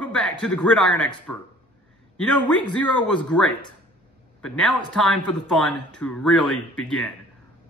Welcome back to the Gridiron Expert. You know, week 0 was great, but now it's time for the fun to really begin.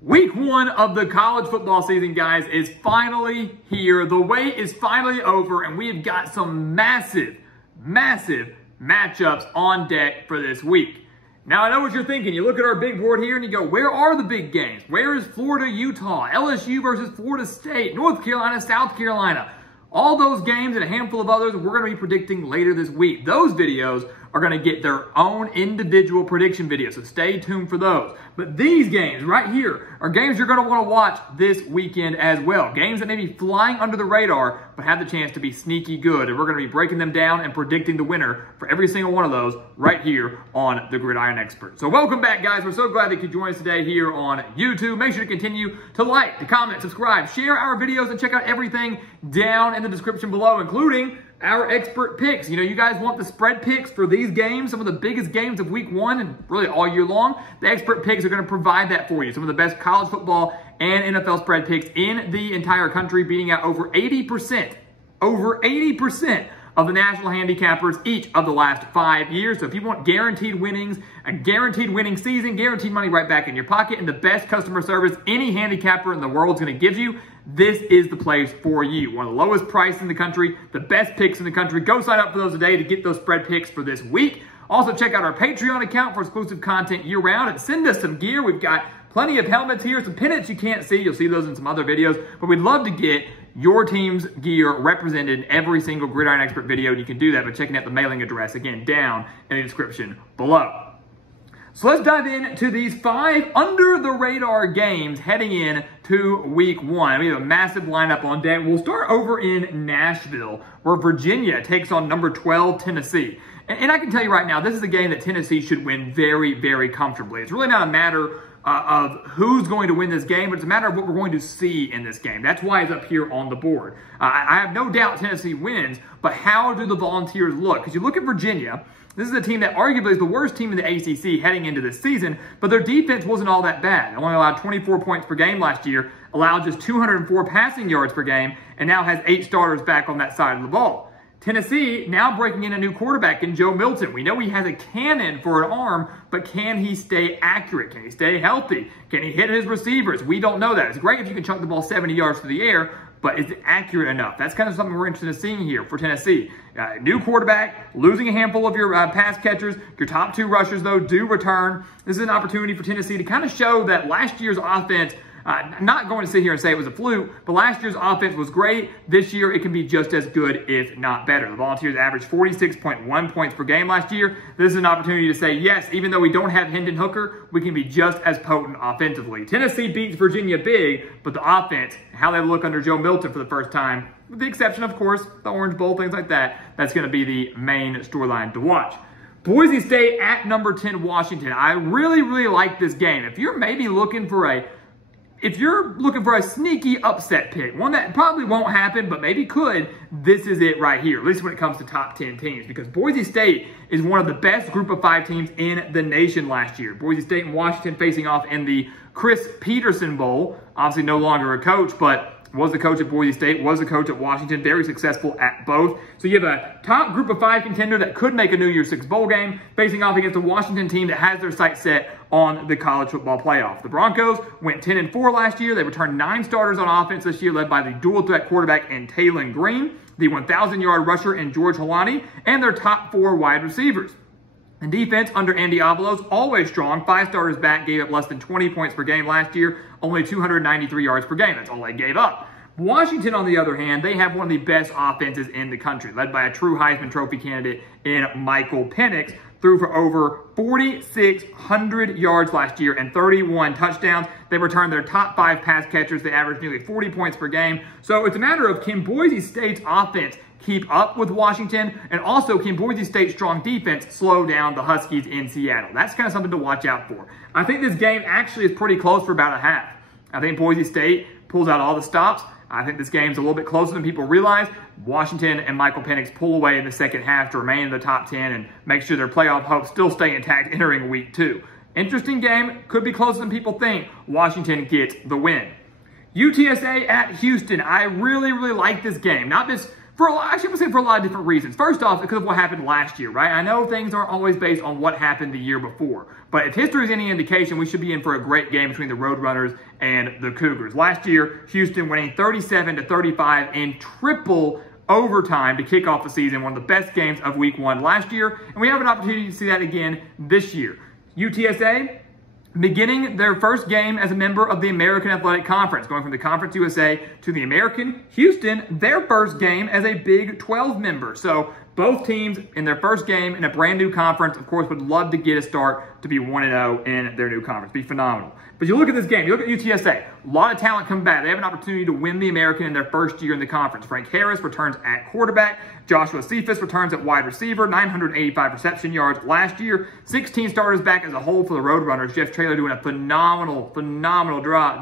Week 1 of the college football season, guys, is finally here. The wait is finally over, and we have got some massive matchups on deck for this week. Now, I know what you're thinking. You look at our big board here and you go, where are the big games? Where is Florida, Utah, LSU versus Florida State, North Carolina, South Carolina? All those games and a handful of others we're going to be predicting later this week. Those videos are going to get their own individual prediction videos, so stay tuned for those. But these games right here are games you're going to want to watch this weekend as well. Games that may be flying under the radar, but have the chance to be sneaky good. And we're going to be breaking them down and predicting the winner for every single one of those right here on the Gridiron Expert. So welcome back, guys. We're so glad that you could join us today here on YouTube. Make sure to continue to like, to comment, subscribe, share our videos, and check out everything down in the description below, including our expert picks. You know, you guys want the spread picks for these games, some of the biggest games of week 1 and really all year long. The expert picks are going to provide that for you. Some of the best college football and NFL spread picks in the entire country, beating out over 80% of the national handicappers each of the last 5 years. So if you want guaranteed winnings, a guaranteed winning season, guaranteed money right back in your pocket, and the best customer service any handicapper in the world is going to give you, this is the place for you. One of the lowest prices in the country, the best picks in the country. Go sign up for those today to get those spread picks for this week. Also, check out our Patreon account for exclusive content year-round and send us some gear. We've got plenty of helmets here, some pennants you can't see. You'll see those in some other videos, but we'd love to get your team's gear represented in every single Gridiron Expert video, and you can do that by checking out the mailing address, again, down in the description below. So let's dive into these 5 under-the-radar games heading in to week 1. We have a massive lineup on deck. We'll start over in Nashville, where Virginia takes on number 12, Tennessee. And I can tell you right now, this is a game that Tennessee should win very comfortably. It's really not a matter of who's going to win this game, but it's a matter of what we're going to see in this game. That's why it's up here on the board. I have no doubt Tennessee wins, but how do the Volunteers look? Because you look at Virginia, this is a team that arguably is the worst team in the ACC heading into this season, but their defense wasn't all that bad. They only allowed 24 points per game last year, allowed just 204 passing yards per game, and now has 8 starters back on that side of the ball. Tennessee now breaking in a new quarterback in Joe Milton. We know he has a cannon for an arm, but can he stay accurate? Can he stay healthy? Can he hit his receivers? We don't know that. It's great if you can chuck the ball 70 yards through the air, but is it accurate enough? That's kind of something we're interested in seeing here for Tennessee. New quarterback, losing a handful of your pass catchers. Your top 2 rushers, though, do return. This is an opportunity for Tennessee to kind of show that last year's offense, not going to sit here and say it was a fluke, but last year's offense was great. This year, it can be just as good, if not better. The Volunteers averaged 46.1 points per game last year. This is an opportunity to say, yes, even though we don't have Hendon Hooker, we can be just as potent offensively. Tennessee beats Virginia big, but the offense, how they look under Joe Milton for the first time, with the exception, of course, the Orange Bowl, things like that, that's going to be the main storyline to watch. Boise State at number 10, Washington. I really like this game. If you're maybe looking for a sneaky upset pick, one that probably won't happen, but maybe could, this is it right here, at least when it comes to top 10 teams, because Boise State is one of the best group of 5 teams in the nation last year. Boise State and Washington facing off in the Chris Peterson Bowl, obviously no longer a coach, but was the coach at Boise State, was the coach at Washington, very successful at both. So you have a top group of 5 contender that could make a New Year's 6 bowl game, facing off against a Washington team that has their sights set on the college football playoff. The Broncos went 10-4 last year. They returned 9 starters on offense this year, led by the dual threat quarterback in Taylon Green, the 1,000-yard rusher in George Holani, and their top 4 wide receivers. And defense under Andy Avalos, always strong. 5 starters back, gave up less than 20 points per game last year, only 293 yards per game. That's all they gave up. Washington, on the other hand, they have one of the best offenses in the country, led by a true Heisman Trophy candidate in Michael Penix, threw for over 4,600 yards last year and 31 touchdowns. They returned their top 5 pass catchers. They averaged nearly 40 points per game. So it's a matter of, can Boise State's offense keep up with Washington, and also can Boise State's strong defense slow down the Huskies in Seattle? That's kind of something to watch out for. I think this game actually is pretty close for about a half. I think Boise State pulls out all the stops. I think this game's a little bit closer than people realize. Washington and Michael Penix pull away in the second half to remain in the top 10 and make sure their playoff hopes still stay intact entering week 2. Interesting game, could be closer than people think. Washington gets the win. UTSA at Houston. I really like this game. Not just for a lot of different reasons. First off, because of what happened last year, right? I know things aren't always based on what happened the year before, but if history is any indication, we should be in for a great game between the Roadrunners and the Cougars. Last year, Houston winning 37-35 in triple overtime to kick off the season, one of the best games of week 1 last year, and we have an opportunity to see that again this year. UTSA beginning their first game as a member of the American Athletic Conference, going from the Conference USA to the American. Houston, their first game as a Big 12 member. So both teams in their first game in a brand new conference, of course, would love to get a start to be 1-0 in their new conference. Be phenomenal. But you look at this game, you look at UTSA, a lot of talent coming back. They have an opportunity to win the American in their first year in the conference. Frank Harris returns at quarterback. Joshua Cephas returns at wide receiver, 985 reception yards last year. 16 starters back as a whole for the Roadrunners. Jeff Traylor doing a phenomenal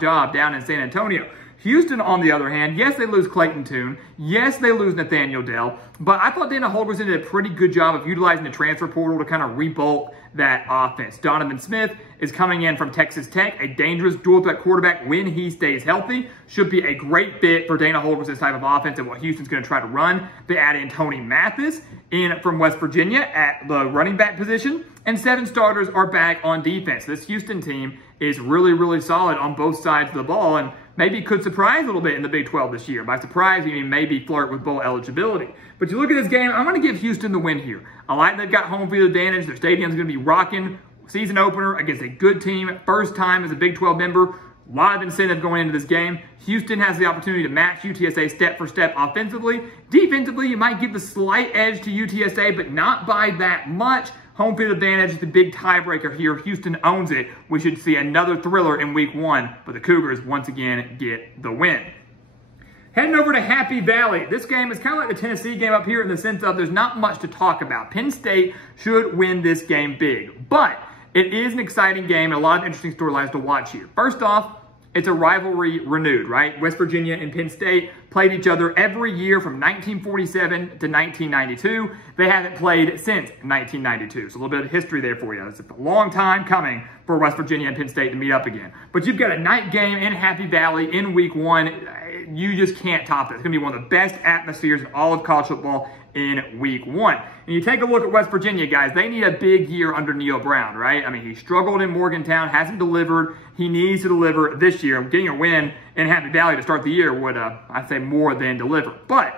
job down in San Antonio. Houston, on the other hand, yes, they lose Clayton Tune. Yes, they lose Nathaniel Dell. But I thought Dana Holgorsen did a pretty good job of utilizing the transfer portal to kind of rebulk that offense. Donovan Smith is coming in from Texas Tech, a dangerous dual-threat quarterback when he stays healthy. Should be a great fit for Dana Holgorsen's type of offense and what Houston's going to try to run. They add in Tony Mathis in from West Virginia at the running back position. And 7 starters are back on defense. This Houston team is really, really solid on both sides of the ball and maybe could surprise a little bit in the Big 12 this year. By surprise, you mean maybe flirt with bowl eligibility. But you look at this game, I'm going to give Houston the win here. I like they've got home field advantage. Their stadium's going to be rocking. Season opener against a good team. First time as a Big 12 member. A lot of incentive going into this game. Houston has the opportunity to match UTSA step for step offensively. Defensively, you might give the slight edge to UTSA, but not by that much. Home field advantage is the big tiebreaker here. Houston owns it. We should see another thriller in week 1, but the Cougars once again get the win. Heading over to Happy Valley. This game is kind of like the Tennessee game up here in the sense of there's not much to talk about. Penn State should win this game big, but it is an exciting game and a lot of interesting storylines to watch here. First off, it's a rivalry renewed, right? West Virginia and Penn State played each other every year from 1947 to 1992. They haven't played since 1992. So a little bit of history there for you. It's a long time coming for West Virginia and Penn State to meet up again. But you've got a night game in Happy Valley in week 1. You just can't top it. It's going to be one of the best atmospheres in all of college football in week 1. And you take a look at West Virginia, guys, they need a big year under Neil Brown, right? I mean, he struggled in Morgantown, hasn't delivered. He needs to deliver this year. Getting a win in Happy Valley to start the year would, I'd say, more than deliver. But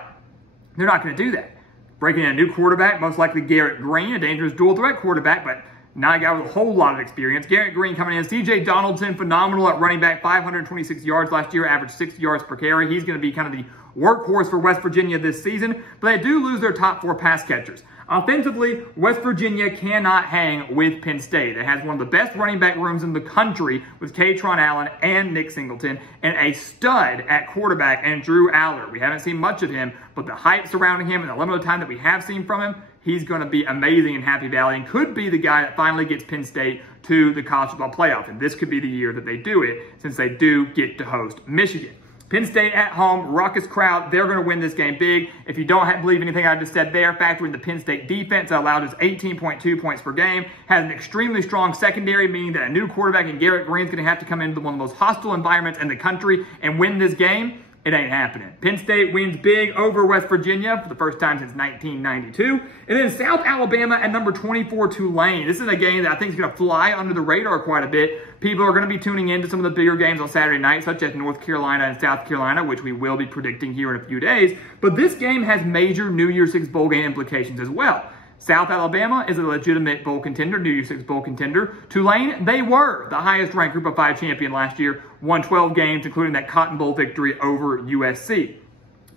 they're not going to do that. Breaking in a new quarterback, most likely Garrett Green, a dangerous dual-threat quarterback, but not a guy with a whole lot of experience. Garrett Green coming in. C.J. Donaldson, phenomenal at running back, 526 yards last year, averaged 6 yards per carry. He's going to be kind of the workhorse for West Virginia this season, but they do lose their top 4 pass catchers. Offensively, West Virginia cannot hang with Penn State. It has one of the best running back rooms in the country with Katron Allen and Nick Singleton, and a stud at quarterback and Drew Aller. We haven't seen much of him, but the hype surrounding him and the limited time that we have seen from him, he's going to be amazing in Happy Valley and could be the guy that finally gets Penn State to the college football playoff. And this could be the year that they do it since they do get to host Michigan. Penn State at home, raucous crowd. They're going to win this game big. If you don't believe anything I just said there, factor in the Penn State defense that allowed us 18.2 points per game. Has an extremely strong secondary, meaning that a new quarterback in Garrett Green is going to have to come into one of the most hostile environments in the country and win this game. It ain't happening. Penn State wins big over West Virginia for the first time since 1992. And then South Alabama at number 24, Tulane. This is a game that I think is going to fly under the radar quite a bit. People are going to be tuning into some of the bigger games on Saturday night, such as North Carolina and South Carolina, which we will be predicting here in a few days. But this game has major New Year's Six bowl game implications as well. South Alabama is a legitimate bowl contender, New Year's Six bowl contender. Tulane, they were the highest ranked Group of 5 champion last year, won 12 games, including that Cotton Bowl victory over USC.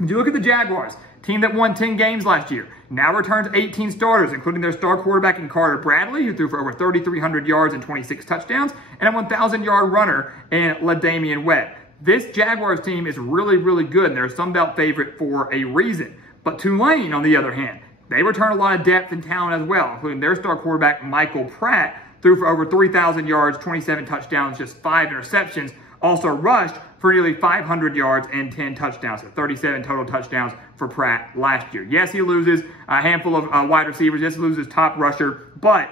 If you look at the Jaguars, team that won 10 games last year, now returns 18 starters, including their star quarterback in Carter Bradley, who threw for over 3,300 yards and 26 touchdowns, and a 1,000-yard runner in LaDamian Webb. This Jaguars team is really, really good, and they're a Sun Belt favorite for a reason. But Tulane, on the other hand, they return a lot of depth and talent as well, including their star quarterback, Michael Pratt, threw for over 3,000 yards, 27 touchdowns, just 5 interceptions. Also rushed for nearly 500 yards and 10 touchdowns, so 37 total touchdowns for Pratt last year. Yes, he loses a handful of wide receivers. Yes, he loses top rusher, but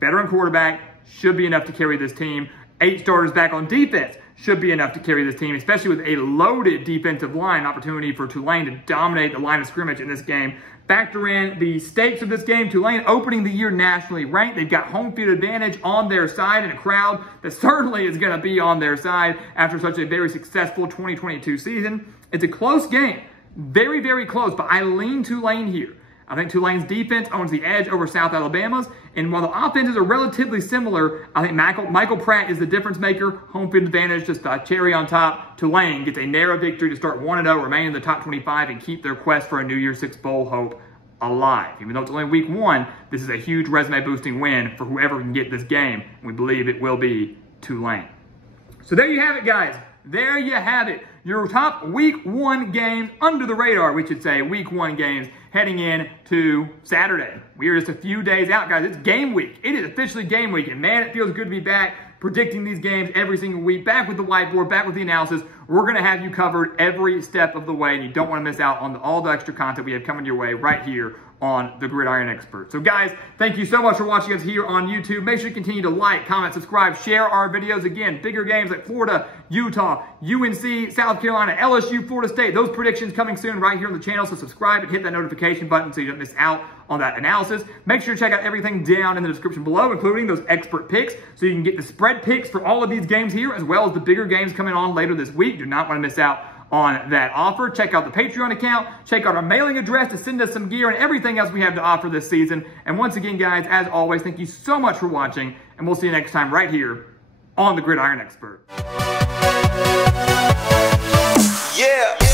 veteran quarterback should be enough to carry this team. 8 starters back on defense should be enough to carry this team, especially with a loaded defensive line. Opportunity for Tulane to dominate the line of scrimmage in this game. Factor in the stakes of this game. Tulane opening the year nationally ranked. They've got home field advantage on their side and a crowd that certainly is going to be on their side after such a very successful 2022 season. It's a close game. Very, very close, but I lean Tulane here. I think Tulane's defense owns the edge over South Alabama's, and while the offenses are relatively similar, I think Michael Pratt is the difference maker. Home field advantage, just a cherry on top. Tulane gets a narrow victory to start 1-0, remain in the top 25, and keep their quest for a New Year's Six bowl hope alive. Even though it's only week 1, this is a huge resume-boosting win for whoever can get this game. We believe it will be Tulane. So there you have it, guys. There you have it. Your top week 1 games under the radar, we should say, week 1 games heading in to Saturday. We are just a few days out, guys. It's game week. It is officially game week, and man, it feels good to be back predicting these games every single week, back with the whiteboard, back with the analysis. We're going to have you covered every step of the way, and you don't want to miss out on all the extra content we have coming your way right here on the Gridiron Expert. So guys, thank you so much for watching us here on YouTube. Make sure to continue to like, comment, subscribe, share our videos. Again, bigger games like Florida, Utah, UNC, South Carolina, LSU, Florida State. Those predictions coming soon right here on the channel. So subscribe and hit that notification button so you don't miss out on that analysis. Make sure to check out everything down in the description below, including those expert picks, so you can get the spread picks for all of these games here, as well as the bigger games coming on later this week. Do not want to miss out on that offer. Check out the Patreon account. Check out our mailing address to send us some gear and everything else we have to offer this season. And once again, guys, as always, thank you so much for watching, and we'll see you next time right here on the Gridiron Expert. Yeah.